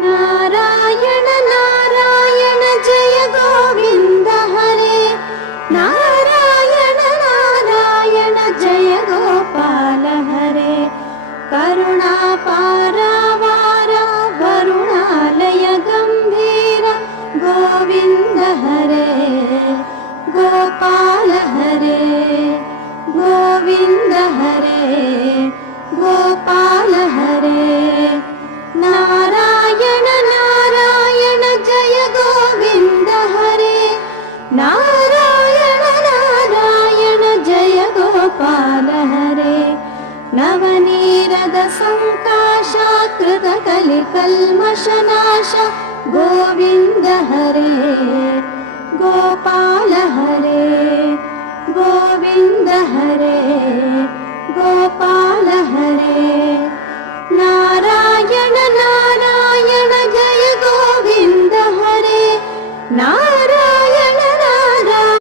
नारायण नारायण जय गोविन्द हरे नारायण नारायण जय गोपाल हरे करुणापारावार वरुणालय गम्भीर गोविन्द हरे गोपाल हरे गोविन्द हरे गोपाल हरे नारायण नारायण जय गोविन्द हरे नारायण नारायण जय गोपाल हरे नवनीरद संकाशाकृत कलिकल्मषनाश गोविन्द हरे गोपाल हरे गोविन्द हरे गोपाल हरे नारायण नारायण जय गोविन्द हरे